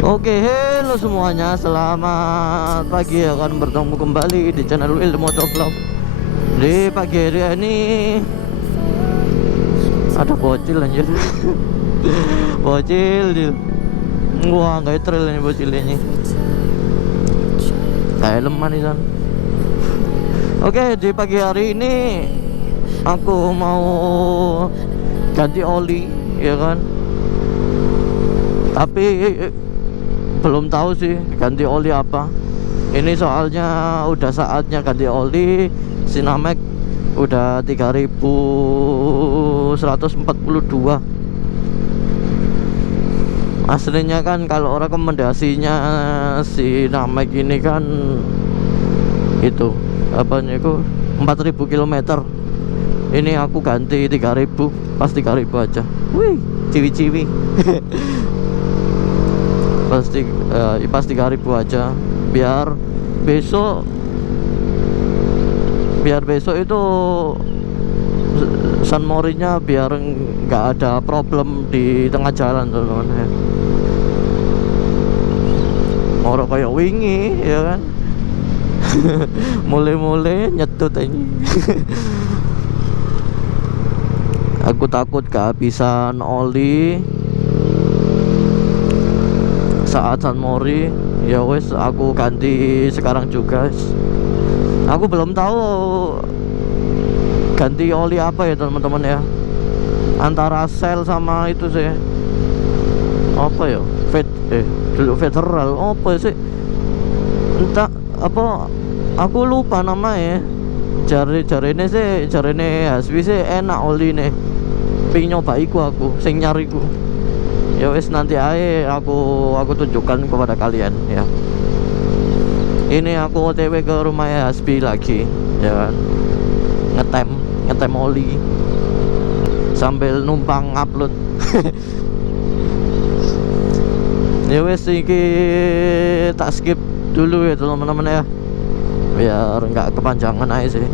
Oke, hello semuanya, selamat pagi, akan bertemu kembali di channel Will Motovlog. Di pagi hari ini ada bocil anjir. Bocil. Wah, nggak trail ini bocil ini. Kayak lemah nih San. Oke, di pagi hari ini aku mau ganti oli, ya kan? Tapi belum tahu sih ganti oli apa. Ini soalnya udah saatnya ganti oli. Sinamek udah 3142. Aslinya kan kalau rekomendasinya Sinamek ini kan itu apanya itu 4000 km. Ini aku ganti 3000, pas 3000 aja. Wih, ciwi-ciwi. Pasti pas 3000 aja biar besok itu San Morinya biar nggak ada problem di tengah jalan teman-teman ya. Orang kayak wingi ya kan. Mulai-mulai nyetut ini. Aku takut kehabisan oli saat San Mori. Ya wes, aku ganti sekarang juga. Aku belum tahu ganti oli apa ya teman-teman ya, antara Shell sama itu sih apa ya, Federal apa sih, entah apa, aku lupa namanya. Jari ini Hasbi sih enak oli nih, pengen nyoba aku sing nyariku. Ya wes, nanti aja aku tunjukkan kepada kalian ya. Ini aku OTW ke rumahnya Hasbi lagi ya kan, ngetem oli sambil numpang upload. Ya wes, iki tak skip dulu ya teman-teman ya, biar nggak kepanjangan aja sih.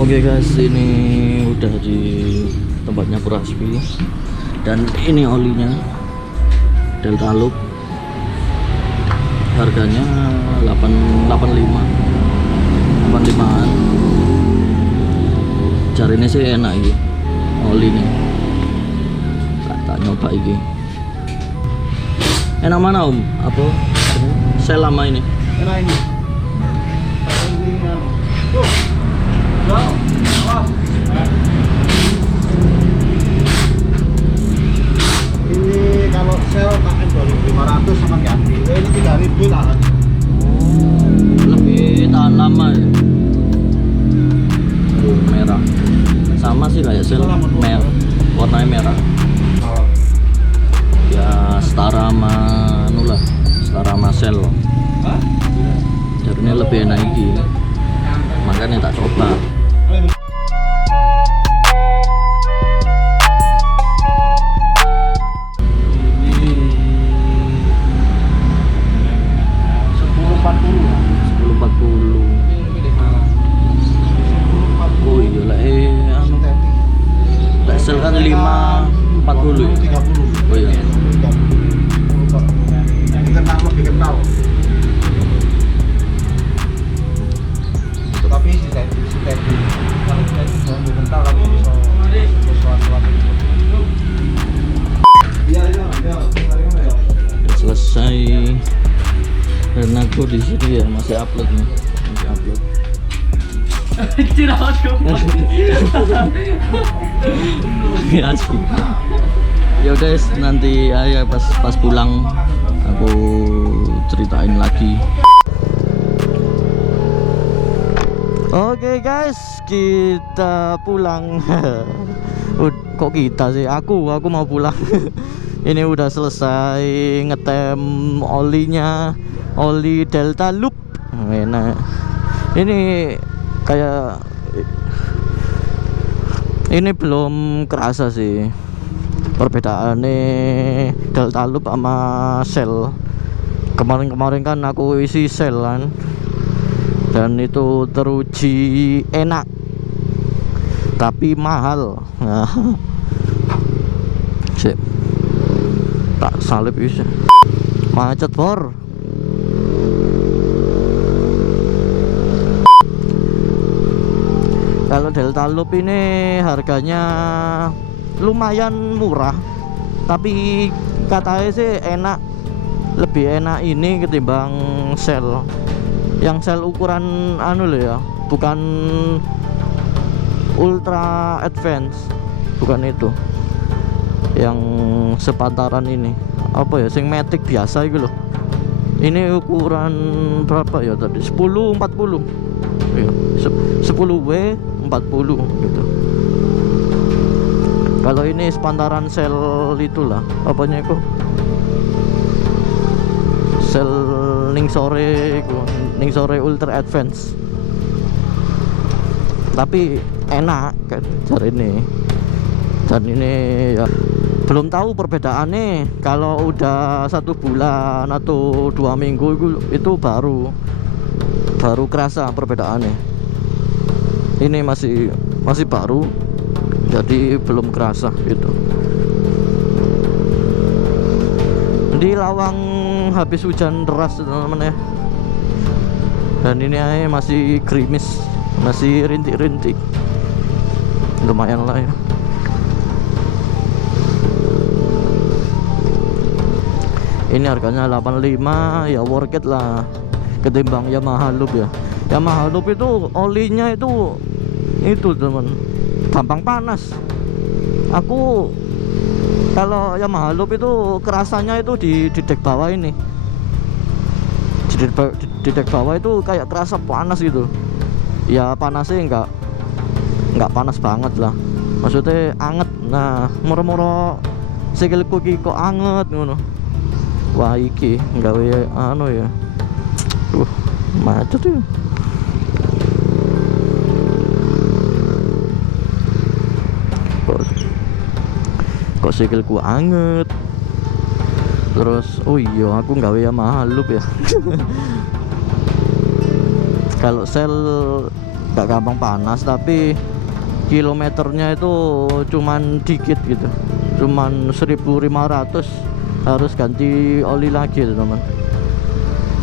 Oke guys, ini udah di tempatnya Puraspi dan ini olinya Delta Loop, harganya 85an. Cari ini sih enak ini oli nih, tak nyoba ini enak. Mana om? Apa Shell lama ini? Enak ini. Ini kalau Shell pakai 2500 sama ganti. Ini 3000 tahan. Lebih tahan lama ya. Merah. Sama sih kayak Shell, warnanya merah. Ya setara sama setara sama Shell. Jadi ini lebih enak ini, makanya tak coba. Oh iya lah, Shell kan 540 ya? 30. Oh iya. Lebih kenal. Tapi si Teddy kalau lebih kental, tapi bisa sesuatu. Udah selesai dan aku di sini ya masih upload nih, ya sih. Ya udah, nanti aja pas pulang aku ceritain lagi. Oke guys, kita pulang. Kok kita sih? Aku mau pulang. Ini udah selesai ngetem olinya, oli Delta Loop. Enak. Ini kayak ini belum kerasa sih perbedaannya Delta Loop sama Shell. Kemarin kan aku isi Shell kan, dan itu teruji enak tapi mahal. Nah, sip. Tak salip bisa. Macet bor. Kalau Delta Loop ini harganya lumayan murah, tapi katanya sih enak, lebih enak ini ketimbang Shell. Yang Shell ukuran anu loh ya, bukan ultra advance, bukan itu. Yang sepantaran ini apa ya, sing Matic biasa itu loh. Ini ukuran berapa ya tadi? 10-40 ya, 10W 40 gitu. Kalau ini sepantaran Shell itulah, apanya itu, Shell ning sore ultra advance, tapi enak kan cari ini. Dan ini ya belum tahu perbedaannya. Kalau udah 1 bulan atau 2 minggu itu baru kerasa perbedaannya. Ini masih baru, jadi belum kerasa gitu. Di Lawang habis hujan deras teman-teman ya, dan ini aja masih gerimis, masih rintik-rintik, lumayan lah ya. Ini harganya 85, ya worth it lah ketimbang Yamaha Loop ya. Yamaha Loop itu olinya itu teman, gampang panas. Aku kalau Yamaha Loop itu kerasanya itu di dek bawah ini, di dek bawah itu kayak kerasa panas gitu. Ya panasnya nggak panas banget lah, maksudnya anget. Nah moro-moro sikilku ki kok anget ngono. Wah iki nggawe anu ya, macet ya. Kok sikilku anget. Terus oh iya aku nggawe Yamaha Loop ya. Kalau Shell gak gampang panas, tapi kilometernya itu cuman dikit gitu, cuman 1.500, harus ganti oli lagi teman,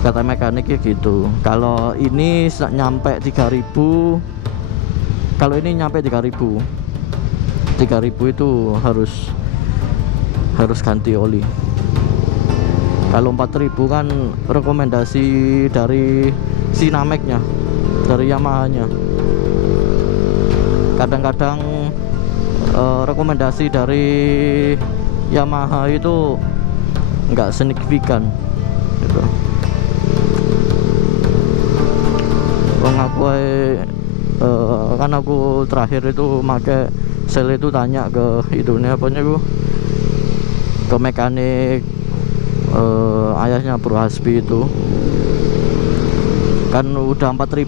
kata mekaniknya gitu. Kalau ini nyampe 3.000, kalau ini nyampe 3.000 itu harus ganti oli. Kalau 4.000 kan rekomendasi dari Sinamec-nya, dari Yamaha-nya. Kadang-kadang rekomendasi dari Yamaha itu nggak signifikan gitu. Kan aku terakhir itu make Shell itu tanya ke itunya apanya ke mekanik ayahnya Bro Hasbi itu, kan udah 4.000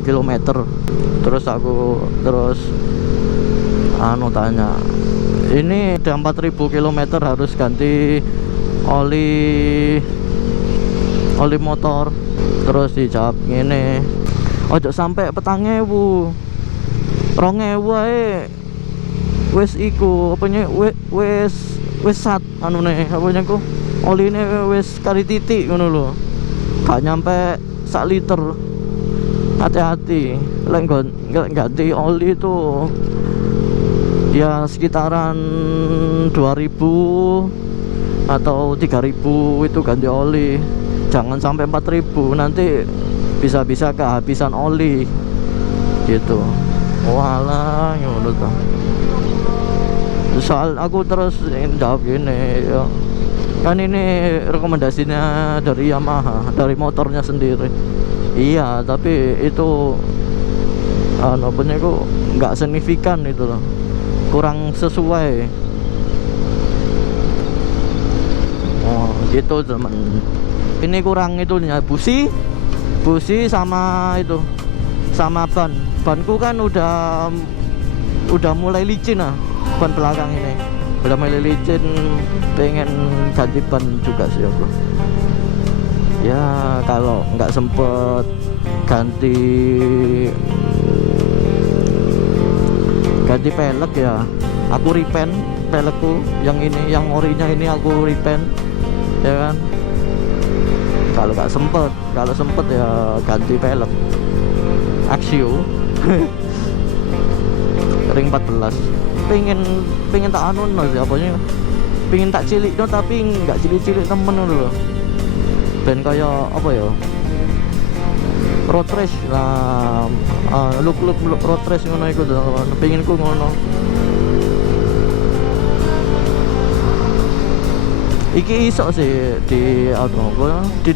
kilometer. Terus aku tanya, ini udah 4.000 kilometer harus ganti oli motor. Terus dijawab ngene, ojo sampai 4.000, 2.000 ae wis iku apanya, wis sat anune apanya ku, oline wis kari titik ngono lho, gak nyampe 1 liter. Hati-hati lek ganti oli itu ya sekitaran 2.000 atau 3.000 itu ganti oli. Jangan sampai 4.000, nanti bisa-bisa kehabisan oli gitu. Walah ngono tuh. Soal aku terus jawab gini ya, kan ini rekomendasinya dari Yamaha, dari motornya sendiri. Iya, tapi itu apanya itu nggak signifikan itu loh, kurang sesuai. Oh gitu teman, ini kurang itunya, busi sama itu, sama banku kan udah mulai licin lah. Ban belakang ini udah mulai licin, pengen ganti ban juga sih aku. Ya kalau nggak sempet ganti pelek ya aku repaint pelekku yang ini, yang orinya ini aku repaint ya kan. Kalau sempet ya ganti pelek Axio ring 14. pengen tak anu no sih, apanya pengen tak cilik no, tapi nggak cilik-cilik temen loh, ben kayak apa ya, road race lah, look road race ngono iku teman-teman, pengen ku ngono. Iki iso sih di di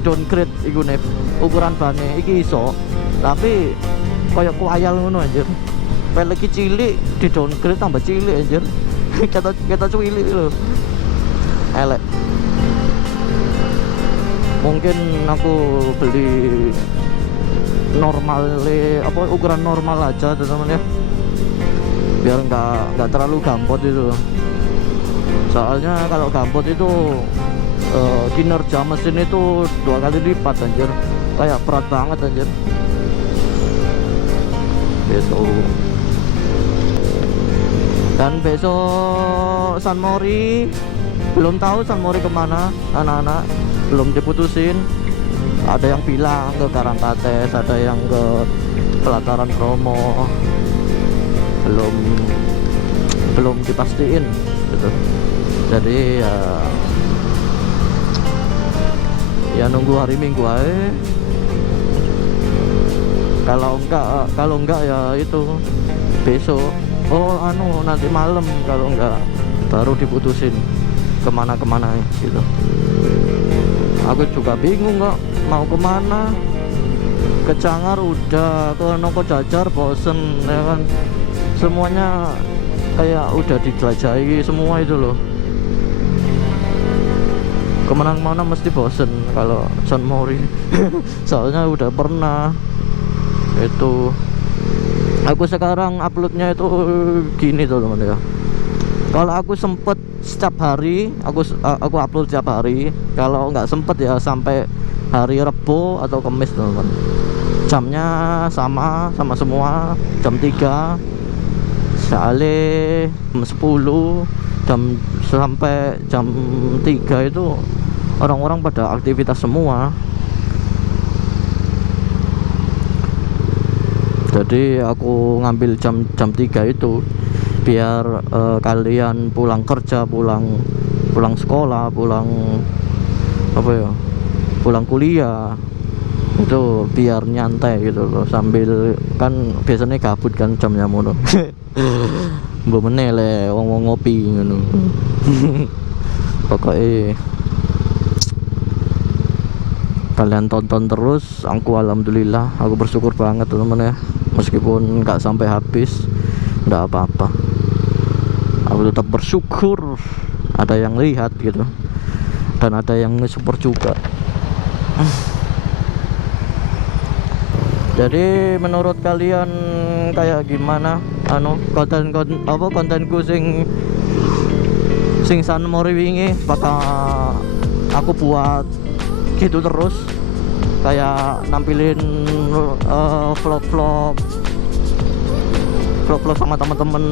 downgrade iku nih ukuran bannya iki iso, tapi kayak kuayal ngono anjir. Pelek iki cilik di downgrade tambah cilik anjir. Kita cilik lho. Elek. Mungkin aku beli apa ukuran normal aja teman-teman ya. Biar nggak terlalu gambot itu. Soalnya kalau gambot itu kinerja mesin itu 2 kali lipat anjir. Kayak berat banget anjir. Gitu. Dan besok San Mori, belum tahu San Mori kemana anak-anak, belum diputusin. Ada yang bilang ke Karangkates, ada yang ke Pelataran Bromo, belum dipastiin gitu. Jadi ya nunggu hari Minggu aja. Kalau enggak ya itu besok. Nanti malam, kalau enggak baru diputusin kemana gitu. Aku juga bingung kok mau kemana. Ke Cangar udah, ke Noko Jajar bosen ya kan. Semuanya kayak udah dijelajahi semua itu loh. Kemana-mana mesti bosen kalau San Mori. Soalnya udah pernah itu. Aku sekarang uploadnya itu gini tuh teman ya. Kalau aku sempet setiap hari aku upload setiap hari. Kalau nggak sempet ya sampai hari Rebo atau Kamis teman-teman. Jamnya sama semua, jam 3 soalnya jam 10 sampai jam 3 itu orang-orang pada aktivitas semua. Jadi aku ngambil jam 3 itu biar kalian pulang kerja, pulang sekolah, pulang kuliah itu biar nyantai gitu loh, sambil kan biasanya kabut kan jamnya mono. Mbok meneh le wong ngopi ngono. Pokoknya kalian tonton terus, aku alhamdulillah, aku bersyukur banget teman-teman ya. Meskipun nggak sampai habis, nggak apa-apa, aku tetap bersyukur ada yang lihat gitu, dan ada yang nge-support juga. Jadi menurut kalian kayak gimana kontenku sing San Mori wingi? Bakal aku buat gitu terus, kayak nampilin vlog sama temen-temen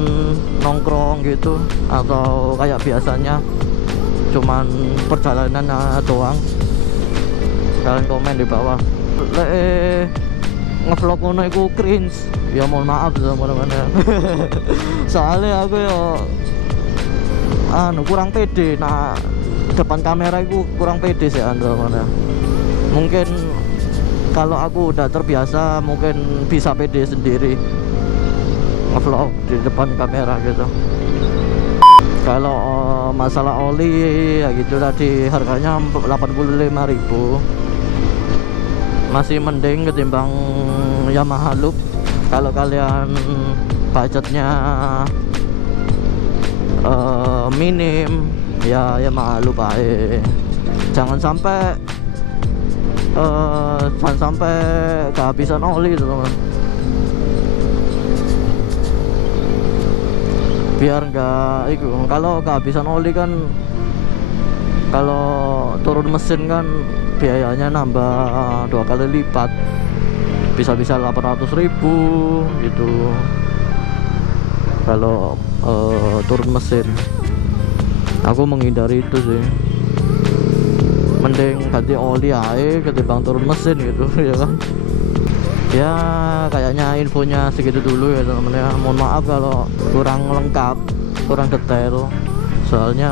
nongkrong gitu, atau kayak biasanya cuman perjalanannya doang? Kalian komen di bawah. Ngevlog ngono iku cringe, ya mohon maaf teman-teman ya. Soalnya aku ya kurang pede, nah depan kamera itu kurang pede sih teman-teman ya. Mungkin kalau aku udah terbiasa mungkin bisa pede sendiri ngevlog di depan kamera gitu. Kalau masalah oli ya gitu tadi, harganya 85.000, masih mending ketimbang Yamaha Loop. Kalau kalian budgetnya minim ya Yamaha Loop aja. Jangan sampai kehabisan oli teman-teman. Biar enggak itu, kalau kehabisan oli kan, kalau turun mesin kan biayanya nambah 2 kali lipat, bisa 800.000 gitu. kalau turun mesin. Aku menghindari itu sih, mending ganti oli aja ketimbang turun mesin gitu ya kan. Ya kayaknya infonya segitu dulu ya teman-teman ya. Mohon maaf kalau kurang lengkap, kurang detail, soalnya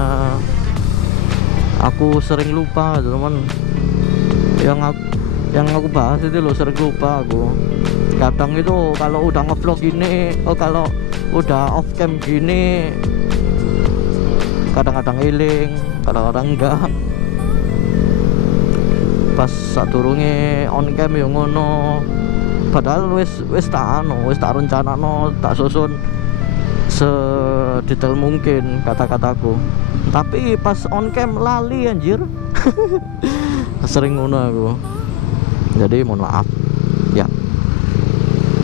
aku sering lupa teman. Yang aku bahas itu loh sering lupa aku. Kadang itu kalau udah ngevlog gini, kalau udah off cam gini, kadang-kadang iling, kadang-kadang enggak. Pas sadurunge on cam yo ngono. Padahal wis tak rencanano, tak susun sedetail mungkin kata-kataku. Tapi pas on cam lali anjir. Sering ngono aku. Jadi mohon maaf. Ya.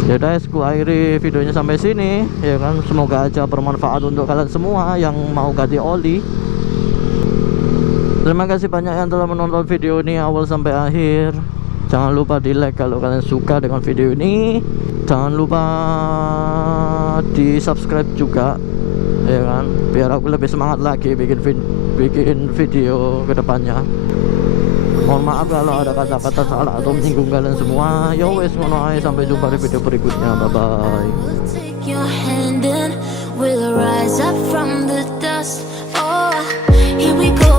Yaudah, aku akhiri videonya sampai sini ya kan. Semoga aja bermanfaat untuk kalian semua yang mau ganti oli. Terima kasih banyak yang telah menonton video ini awal sampai akhir. Jangan lupa di like kalau kalian suka dengan video ini. Jangan lupa di subscribe juga ya kan, biar aku lebih semangat lagi bikin video kedepannya. Mohon maaf kalau ada kata-kata salah atau menyinggung kalian semua. Yo wes ngono ae, sampai jumpa di video berikutnya. Bye bye. Take your hand and we'll rise up from the dust. Oh, here we go.